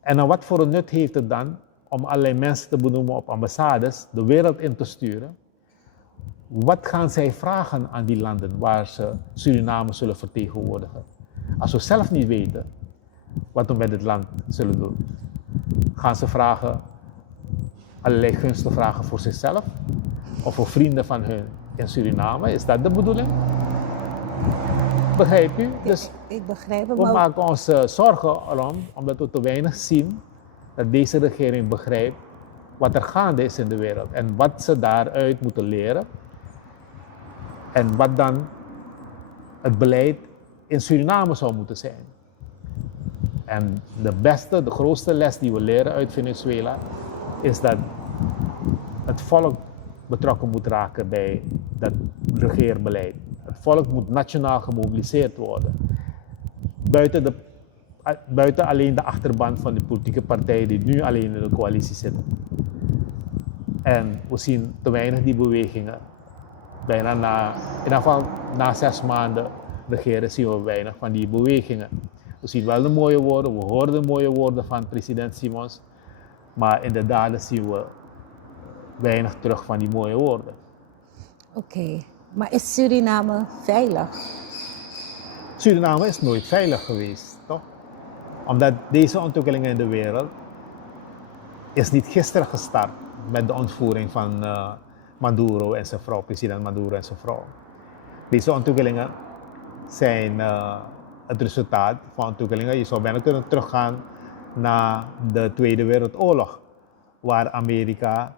En dan wat voor een nut heeft het dan om allerlei mensen te benoemen op ambassades, de wereld in te sturen? Wat gaan zij vragen aan die landen waar ze Suriname zullen vertegenwoordigen? Als we zelf niet weten wat we met dit land zullen doen, gaan ze vragen, allerlei gunsten vragen voor zichzelf of voor vrienden van hun in Suriname? Is dat de bedoeling? Begrijp u? Dus Ik begrijp het, we maar maken ons zorgen erom, omdat we te weinig zien dat deze regering begrijpt wat er gaande is in de wereld en wat ze daaruit moeten leren en wat dan het beleid in Suriname zou moeten zijn. En de grootste les die we leren uit Venezuela is dat het volk betrokken moet raken bij dat regeerbeleid. Het volk moet nationaal gemobiliseerd worden. Buiten alleen de achterban van de politieke partijen die nu alleen in de coalitie zitten. En we zien te weinig die bewegingen. Bijna in ieder geval na 6 maanden regeren zien we weinig van die bewegingen. We zien wel de mooie woorden, we horen de mooie woorden van president Simons, maar in de daden zien we weinig terug van die mooie woorden. oké. Maar is Suriname veilig? Suriname is nooit veilig geweest, toch? Omdat deze ontwikkelingen in de wereld is niet gisteren gestart met de ontvoering van Maduro en zijn vrouw, president Maduro en zijn vrouw. Deze ontwikkelingen zijn het resultaat van ontwikkelingen. Je zou bijna kunnen teruggaan naar de Tweede Wereldoorlog, waar Amerika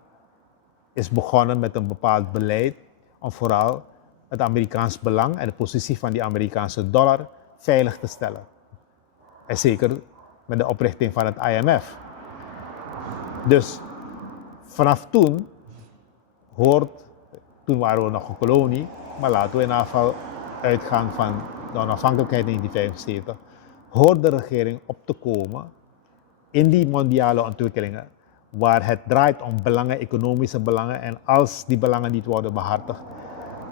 is begonnen met een bepaald beleid om vooral het Amerikaans belang en de positie van die Amerikaanse dollar veilig te stellen. En zeker met de oprichting van het IMF. Dus vanaf toen toen waren we nog een kolonie, maar laten we in ieder geval uitgaan van de onafhankelijkheid in 1975, hoort de regering op te komen in die mondiale ontwikkelingen, waar het draait om belangen, economische belangen, en als die belangen niet worden behartigd,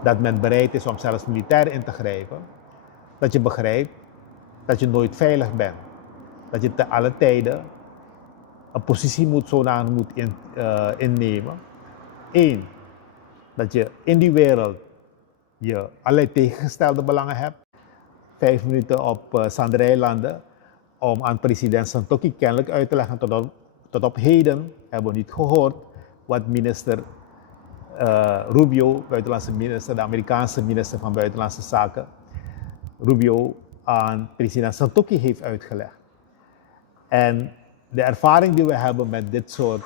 dat men bereid is om zelfs militair in te grijpen, dat je begrijpt dat je nooit veilig bent. Dat je te alle tijden een positie moet innemen. Eén, dat je in die wereld je allerlei tegengestelde belangen hebt. 5 minuten op Sandereilanden om aan president Santokhi kennelijk uit te leggen. Tot op heden hebben we niet gehoord wat minister Rubio, buitenlandse minister, de Amerikaanse minister van Buitenlandse Zaken, Rubio aan president Santokhi heeft uitgelegd. En de ervaring die we hebben met dit soort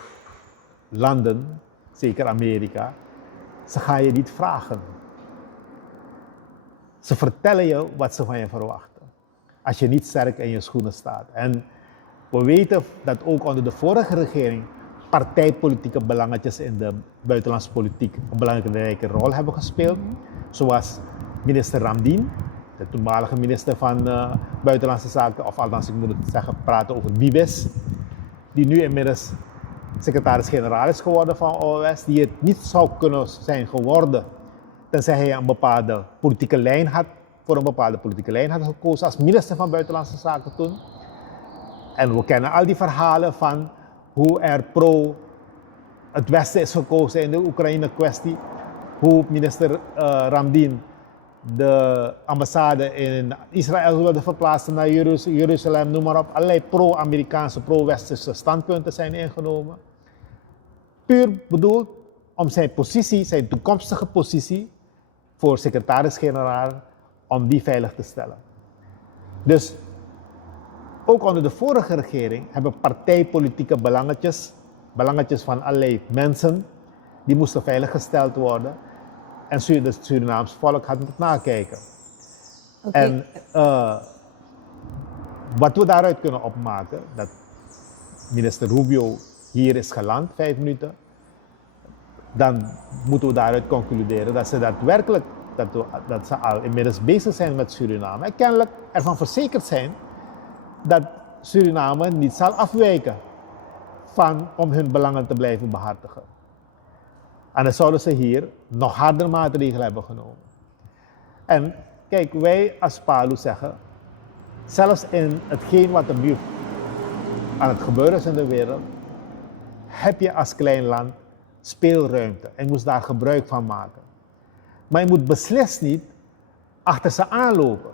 landen, zeker Amerika, ze gaan je niet vragen. Ze vertellen je wat ze van je verwachten, als je niet sterk in je schoenen staat. En we weten dat ook onder de vorige regering partijpolitieke belangetjes in de buitenlandse politiek een belangrijke rol hebben gespeeld. Zoals minister Ramdin, de toenmalige minister van Buitenlandse Zaken, of althans ik moet het zeggen, praten over Bibes, die nu inmiddels secretaris-generaal is geworden van OOS, die het niet zou kunnen zijn geworden tenzij hij een bepaalde politieke lijn had, voor een bepaalde politieke lijn had gekozen als minister van Buitenlandse Zaken toen. En we kennen al die verhalen van hoe er pro het Westen is gekozen in de Oekraïne-kwestie, hoe minister Ramdin de ambassade in Israël wilde verplaatsen naar Jeruzalem, noem maar op. Allerlei pro-Amerikaanse, pro-Westerse standpunten zijn ingenomen. Puur bedoeld om zijn positie, zijn toekomstige positie voor secretaris-generaal, om die veilig te stellen. Dus ook onder de vorige regering hebben partijpolitieke belangetjes van allerlei mensen, die moesten veiliggesteld worden. En het Surinaams volk had het nakijken. Oké. En wat we daaruit kunnen opmaken, dat minister Rubio hier is geland, 5 minuten, dan moeten we daaruit concluderen dat ze daadwerkelijk, dat ze al inmiddels bezig zijn met Suriname. En kennelijk ervan verzekerd zijn dat Suriname niet zal afwijken om hun belangen te blijven behartigen. En dan zouden ze hier nog harder maatregelen hebben genomen. En kijk, wij als PALU zeggen, zelfs in hetgeen wat er nu aan het gebeuren is in de wereld, heb je als klein land speelruimte en moest daar gebruik van maken. Maar je moet beslist niet achter ze aanlopen.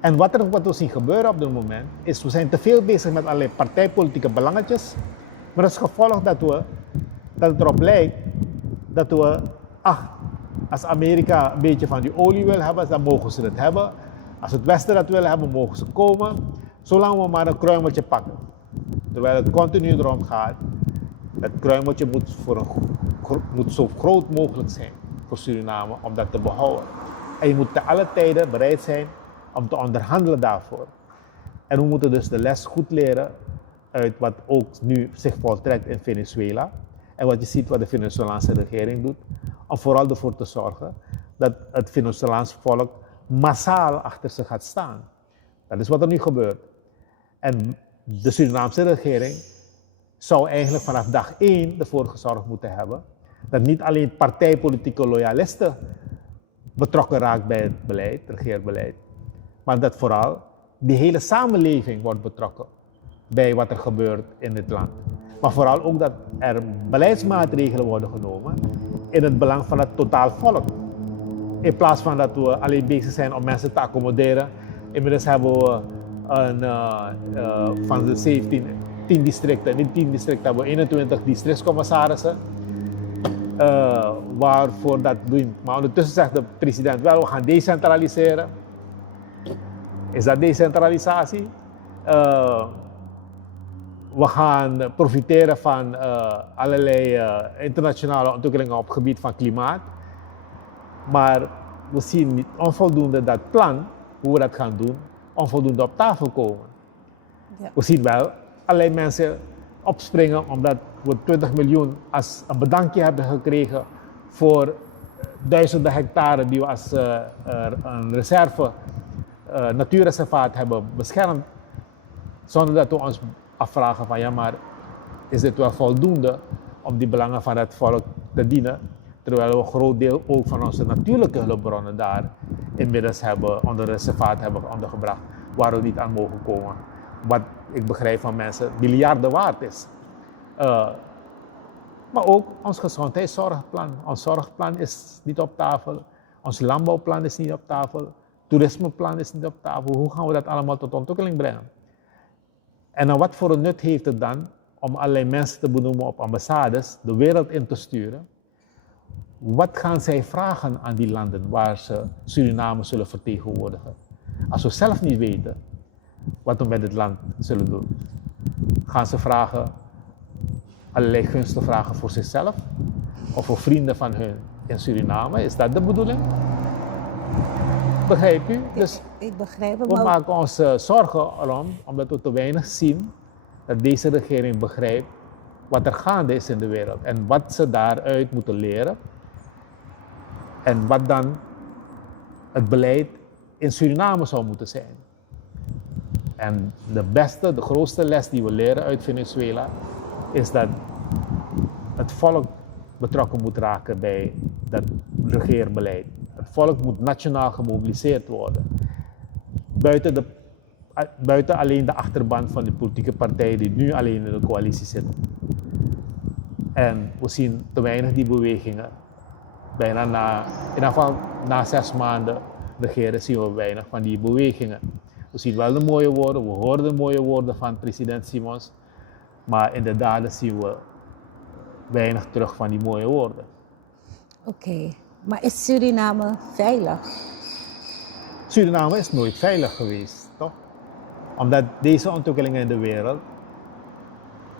En wat we zien gebeuren op dit moment, is we zijn te veel bezig met allerlei partijpolitieke belangetjes, maar als gevolg dat het erop lijkt dat we, als Amerika een beetje van die olie wil hebben, dan mogen ze het hebben. Als het Westen dat wil hebben, mogen ze komen. Zolang we maar een kruimeltje pakken. Terwijl het continu erom gaat, dat kruimeltje moet zo groot mogelijk zijn voor Suriname om dat te behouden. En je moet te alle tijden bereid zijn om te onderhandelen daarvoor. En we moeten dus de les goed leren uit wat ook nu zich voltrekt in Venezuela. En wat je ziet wat de Venezolaanse regering doet, om vooral ervoor te zorgen dat het Venezolaanse volk massaal achter ze gaat staan. Dat is wat er nu gebeurt. En de Surinaamse regering zou eigenlijk vanaf dag 1 ervoor gezorgd moeten hebben dat niet alleen partijpolitieke loyalisten betrokken raakt bij het beleid, het regeerbeleid, maar dat vooral die hele samenleving wordt betrokken bij wat er gebeurt in dit land. Maar vooral ook dat er beleidsmaatregelen worden genomen in het belang van het totaal volk. In plaats van dat we alleen bezig zijn om mensen te accommoderen. Inmiddels hebben we van de 10 districten, niet 10 districten, hebben we 21 districtscommissarissen. Waarvoor dat doen. Maar ondertussen zegt de president wel, we gaan decentraliseren. Is dat decentralisatie? We gaan profiteren van allerlei internationale ontwikkelingen op het gebied van klimaat. Maar we zien niet onvoldoende dat plan, hoe we dat gaan doen, onvoldoende op tafel komen. Ja. We zien wel allerlei mensen opspringen omdat we 20 miljoen als een bedankje hebben gekregen voor duizenden hectare die we als een reserve natuurreservaat hebben beschermd. Zonder dat we ons afvragen van ja, maar is dit wel voldoende om die belangen van het volk te dienen? Terwijl we een groot deel ook van onze natuurlijke hulpbronnen daar inmiddels onder reservaat hebben ondergebracht, waar we niet aan mogen komen. Wat ik begrijp van mensen miljarden waard is. Maar ook ons gezondheidszorgplan. Ons zorgplan is niet op tafel. Ons landbouwplan is niet op tafel. Toerismeplan is niet op tafel. Hoe gaan we dat allemaal tot ontwikkeling brengen? En dan wat voor een nut heeft het dan om allerlei mensen te benoemen op ambassades, de wereld in te sturen? Wat gaan zij vragen aan die landen waar ze Suriname zullen vertegenwoordigen? Als we zelf niet weten wat we met dit land zullen doen, gaan ze allerlei gunsten vragen voor zichzelf of voor vrienden van hun in Suriname? Is dat de bedoeling? Begrijp u? Dus ik begrijp het, we maken ons zorgen erom, omdat we te weinig zien dat deze regering begrijpt wat er gaande is in de wereld en wat ze daaruit moeten leren en wat dan het beleid in Suriname zou moeten zijn. En de grootste les die we leren uit Venezuela is dat het volk betrokken moet raken bij dat regeerbeleid. Het volk moet nationaal gemobiliseerd worden. Buiten alleen de achterban van de politieke partijen die nu alleen in de coalitie zitten. En we zien te weinig die bewegingen bijna in ieder geval na 6 maanden regeren zien we weinig van die bewegingen. We zien wel de mooie woorden, we horen de mooie woorden van president Simons, maar in de daden zien we weinig terug van die mooie woorden. Oké, maar is Suriname veilig? Suriname is nooit veilig geweest, toch? Omdat deze ontwikkelingen in de wereld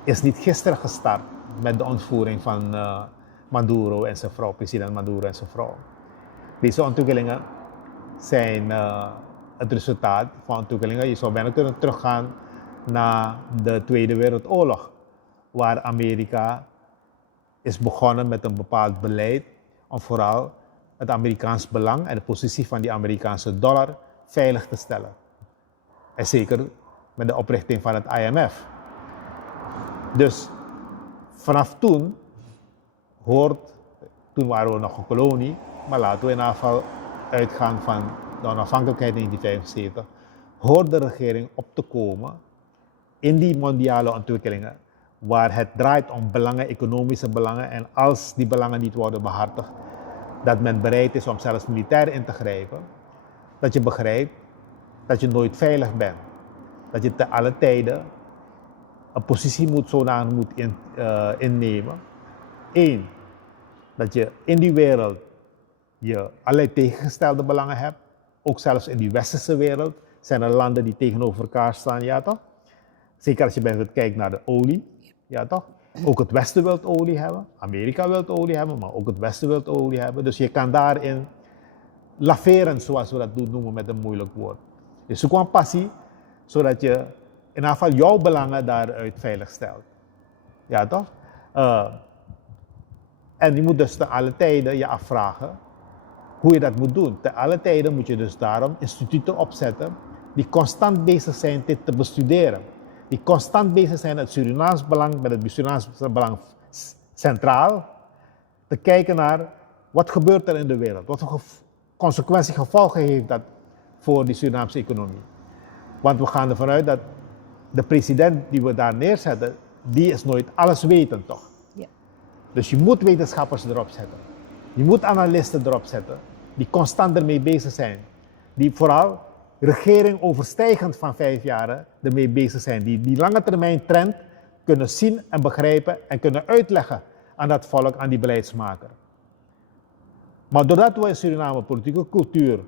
is niet gisteren gestart met de ontvoering van Maduro en zijn vrouw, president Maduro en zijn vrouw. Deze ontwikkelingen zijn het resultaat van ontwikkelingen. Je zou bijna kunnen teruggaan naar de Tweede Wereldoorlog, waar Amerika is begonnen met een bepaald beleid om vooral het Amerikaans belang en de positie van die Amerikaanse dollar veilig te stellen. En zeker met de oprichting van het IMF. Dus vanaf toen waren we nog een kolonie, maar laten we in ieder geval uitgaan van de onafhankelijkheid in 1975, hoort de regering op te komen in die mondiale ontwikkelingen, waar het draait om belangen, economische belangen, en als die belangen niet worden behartigd, dat men bereid is om zelfs militair in te grijpen, dat je begrijpt dat je nooit veilig bent. Dat je te alle tijden een positie zodanig moet innemen. Eén, dat je in die wereld je allerlei tegengestelde belangen hebt. Ook zelfs in die westerse wereld zijn er landen die tegenover elkaar staan, ja toch? Zeker als je bijvoorbeeld kijkt naar de olie, ja toch? Ook het Westen wil olie hebben, Amerika wil olie hebben, maar ook het Westen wil olie hebben. Dus je kan daarin laveren, zoals we dat noemen met een moeilijk woord. Je zoekt een passie, zodat je in ieder geval jouw belangen daaruit veilig stelt. Ja toch? En je moet dus te alle tijden je afvragen hoe je dat moet doen. Te alle tijden moet je dus daarom instituten opzetten die constant bezig zijn dit te bestuderen. Die constant bezig zijn het Surinaams belang met het Surinaamse belang centraal. Te kijken naar wat gebeurt er in de wereld. Wat voor consequenties, gevolgen heeft dat voor die Surinaamse economie. Want we gaan ervan uit dat de president die we daar neerzetten, die is nooit alleswetend toch? Ja. Dus je moet wetenschappers erop zetten. Je moet analisten erop zetten die constant ermee bezig zijn. Die vooral regering overstijgend van 5 jaar ermee bezig zijn. Die lange termijn trend kunnen zien en begrijpen en kunnen uitleggen aan dat volk, aan die beleidsmaker. Maar doordat we in Suriname een politieke cultuur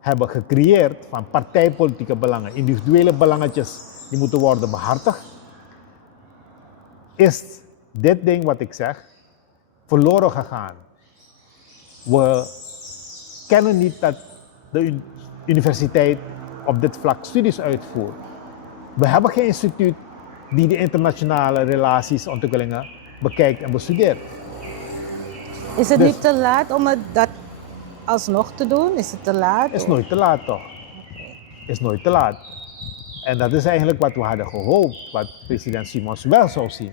hebben gecreëerd van partijpolitieke belangen, individuele belangetjes die moeten worden behartigd, is dit ding wat ik zeg verloren gegaan. We kennen niet dat de universiteit op dit vlak studies uitvoert. We hebben geen instituut die de internationale relaties, ontwikkelingen bekijkt en bestudeert. Is het Dus- niet te laat om dat alsnog te doen? Is het te laat? Is nooit te laat toch? Is nooit te laat. En dat is eigenlijk wat we hadden gehoopt, wat president Simons wel zou zien.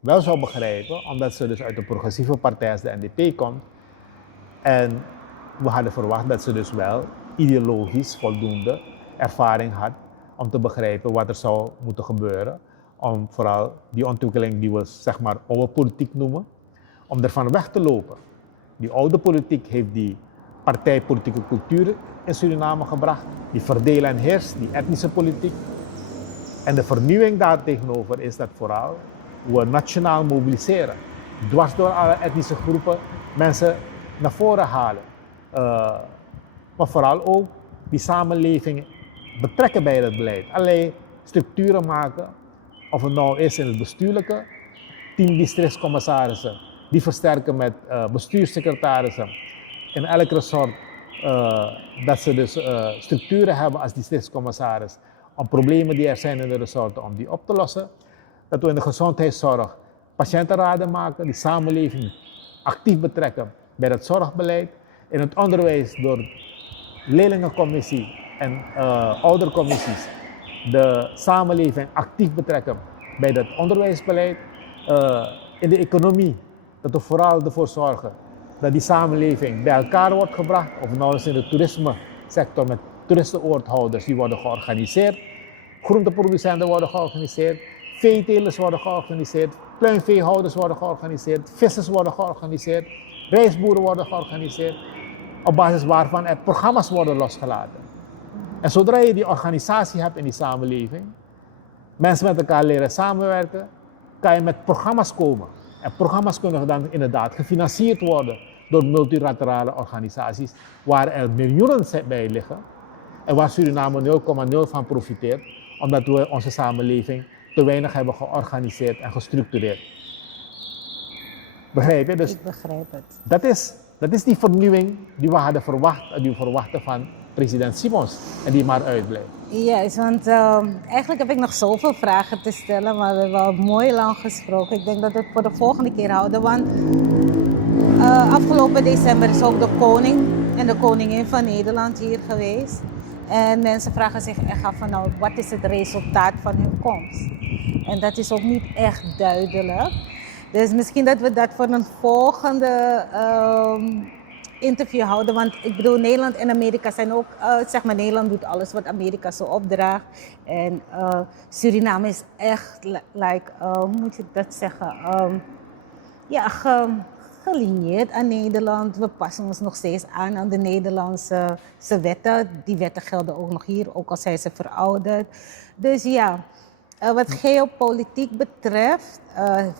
Wel zou begrijpen, omdat ze dus uit een progressieve partij als de NDP komt. En we hadden verwacht dat ze dus wel ideologisch voldoende ervaring had om te begrijpen wat er zou moeten gebeuren. Om vooral die ontwikkeling die we zeg maar oude politiek noemen, om ervan weg te lopen. Die oude politiek heeft die partijpolitieke cultuur in Suriname gebracht, die verdelen en heers, die etnische politiek. En de vernieuwing daartegenover is dat vooral we nationaal mobiliseren. Dwars door alle etnische groepen mensen naar voren halen. Maar vooral ook die samenleving betrekken bij het beleid. Allerlei structuren maken, of het nou is in het bestuurlijke, 10 districtscommissarissen, die versterken met bestuurssecretarissen. In elk resort dat ze dus structuren hebben als districtscommissaris om problemen die er zijn in de resorten, om die op te lossen. Dat we in de gezondheidszorg patiëntenraden maken, die samenleving actief betrekken bij het zorgbeleid. In het onderwijs door leerlingencommissie en oudercommissies de samenleving actief betrekken bij het onderwijsbeleid. In de economie, dat we vooral ervoor zorgen dat die samenleving bij elkaar wordt gebracht, of nou eens in de toerismesector met toeristenoordhouders die worden georganiseerd, groenteproducenten worden georganiseerd, veetelers worden georganiseerd, pluimveehouders worden georganiseerd, vissers worden georganiseerd. reisboeren worden georganiseerd, op basis waarvan er programma's worden losgelaten. En zodra je die organisatie hebt in die samenleving, mensen met elkaar leren samenwerken, kan je met programma's komen. En programma's kunnen dan inderdaad gefinancierd worden door multilaterale organisaties, waar er miljoenen bij liggen en waar Suriname 0,0 van profiteert, omdat we onze samenleving te weinig hebben georganiseerd en gestructureerd. Begrijp je? Dus Ik begrijp het. dat is die vernieuwing die we hadden verwacht en die we verwachten van president Simons en die maar uitblijft. Juist, want eigenlijk heb ik nog zoveel vragen te stellen, maar we hebben al mooi lang gesproken. Ik denk dat we het voor de volgende keer houden, want afgelopen december is ook de koning en de koningin van Nederland hier geweest. En mensen vragen zich echt af van nou, wat is het resultaat van hun komst? En dat is ook niet echt duidelijk. Dus misschien dat we dat voor een volgende interview houden. Want ik bedoel, Nederland en Amerika zijn ook, zeg maar, Nederland doet alles wat Amerika zo opdraagt. En Suriname is echt, hoe moet je dat zeggen, gelineerd aan Nederland. We passen ons nog steeds aan de Nederlandse wetten. Die wetten gelden ook nog hier, ook al zijn ze verouderd. Dus ja, wat geopolitiek betreft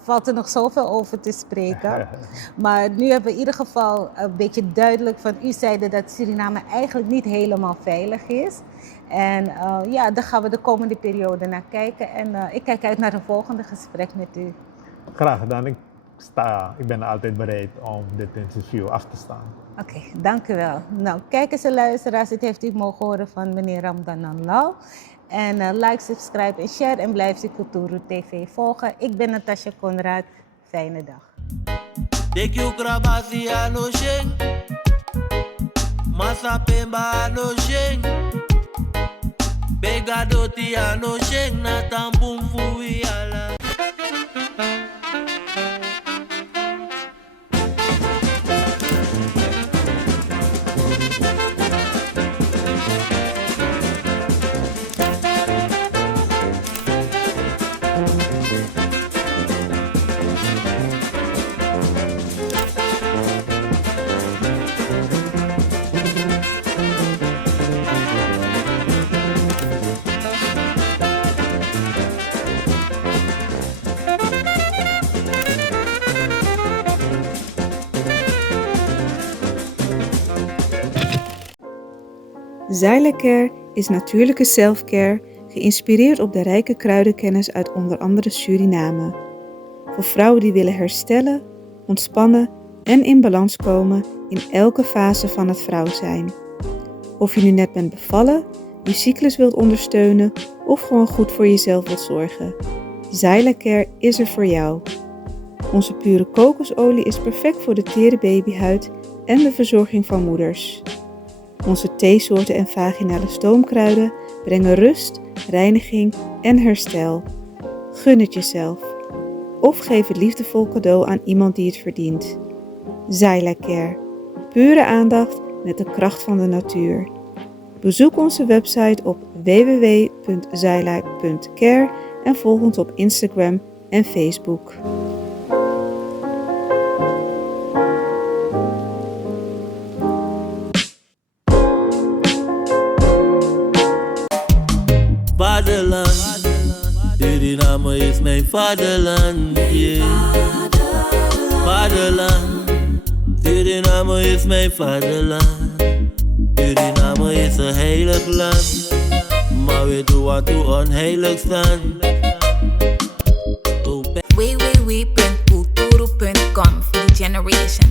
valt er nog zoveel over te spreken. Maar nu hebben we in ieder geval een beetje duidelijk van u zeiden dat Suriname eigenlijk niet helemaal veilig is. En daar gaan we de komende periode naar kijken. En ik kijk uit naar een volgende gesprek met u. Graag gedaan. Ik ben altijd bereid om dit interview af te staan. Oké, dank u wel. Nou, kijkers en luisteraars, dit heeft u mogen horen van meneer Ramdanan Lau. En like, subscribe en share en blijf de Kulturu TV volgen. Ik ben Natasha Conrad. Fijne dag. Zyla-Care is natuurlijke self-care, geïnspireerd op de rijke kruidenkennis uit onder andere Suriname. Voor vrouwen die willen herstellen, ontspannen en in balans komen in elke fase van het vrouw zijn. Of je nu net bent bevallen, je cyclus wilt ondersteunen of gewoon goed voor jezelf wilt zorgen. Zyla-Care is er voor jou. Onze pure kokosolie is perfect voor de tere babyhuid en de verzorging van moeders. Onze theesoorten en vaginale stoomkruiden brengen rust, reiniging en herstel. Gun het jezelf. Of geef het liefdevol cadeau aan iemand die het verdient. Zyla-Care. Pure aandacht met de kracht van de natuur. Bezoek onze website op www.zyla.care en volg ons op Instagram en Facebook. Vaderland, Suriname is mijn vaderland, yeah. Vaderland, Suriname is mijn vaderland. Suriname is een heilig land, maar we doen wat we onheilig staan. www.kulturu.com for the generation.